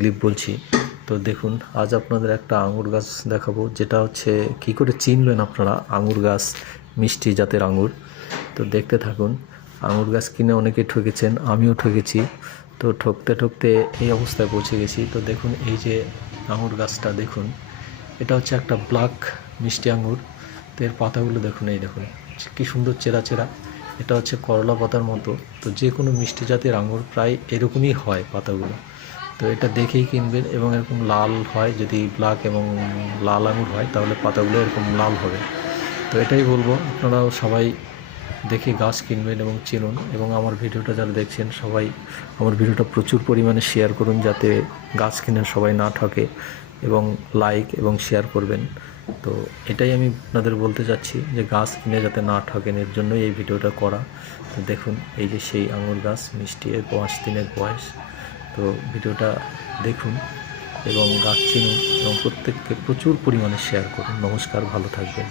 দিলীপ বলছি। তো দেখুন, আজ আপনাদের একটা আঙুর গাছ দেখাবো, যেটা হচ্ছে কী করে চিনবেন আপনারা আঙুর গাছ মিষ্টি জাতের আঙুর। তো দেখতে থাকুন। আঙুর গাছ কিনে অনেকে ঠকেছেন, আমিও ঠকেছি। তো ঠকতে ঠকতে এই অবস্থায় পৌঁছে গেছি। তো দেখুন, এই যে আঙুর গাছটা দেখুন, এটা হচ্ছে একটা ব্ল্যাক মিষ্টি আঙুর। তো এর পাতাগুলো দেখুন, এই দেখুন কী সুন্দর চেরা চেরা। এটা হচ্ছে করলা পাতার মতো। তো যে কোনো মিষ্টি জাতের আঙুর প্রায় এরকমই হয় পাতাগুলো। তো এটা দেখেই কিনবেন, এবং এরকম লাল হয়, যদি ব্ল্যাক এবং লাল আঙুর হয় তাহলে পাতাগুলো এরকম লাল হবে। তো এটাই বলবো, আপনারাও সবাই দেখে গাছ কিনবেন এবং চিনুন। এবং আমার ভিডিওটা যারা দেখছেন সবাই আমার ভিডিওটা প্রচুর পরিমাণে শেয়ার করুন, যাতে গাছ কিনে সবাই না ঠকে, এবং লাইক এবং শেয়ার করবেন। তো এটাই আমি আপনাদের বলতে চাচ্ছি, যে গাছ কিনে যাতে না ঠকেন, এর জন্যই এই ভিডিওটা করা। তো দেখুন, এই যে সেই আঙুর গাছ, মিষ্টি, 5 দিনের বয়স। তো ভিডিওটা দেখুন এবং গাছ চিনুন, এবং প্রত্যেককে প্রচুর পরিমাণে শেয়ার করুন। নমস্কার, ভালো থাকবেন।